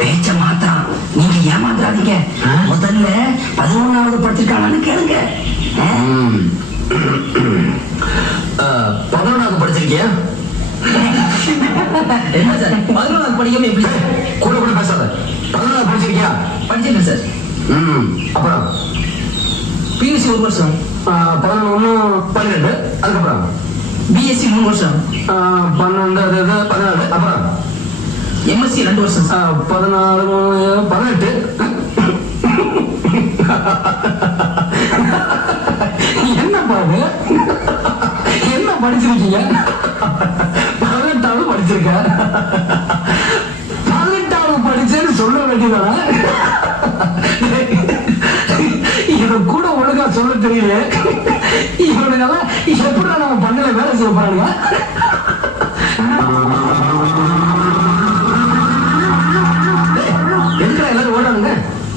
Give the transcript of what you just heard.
பேச்ச மாத்திரம் நீங்க ஏமாத்துறாதீங்க. முதல்ல 11வது படிச்சிருக்காங்கன்னு கேளுங்க. 11வது படிச்சிருக்கியா? என்ன சார் 11வது படிக்காம எப்படி கூட கூட பேசாத. 11வது படிச்சிருக்கியா? படிச்சிருக்கேன் சார். அப்புறம் பியூசி 1 வருஷம், 11 12, அதுக்கப்புறம் பிஎஸ்சி 3 வருஷம், 12 14, அப்புறம் எம்எஸ்சி 2 வருஷம், 14 18. என்ன பாரு என்ன படிச்சிருக்கீங்க? 18வது படிச்சிருக்க. 18வது படிச்சேன்னு சொல்ல வேண்டியதான? இவனை கூட ஒழுங்கா சொல்ல தெரியல. இவனுங்கெல்லாம் எப்படி நம்ம பண்ணல வேலை செய்ய போறாங்க.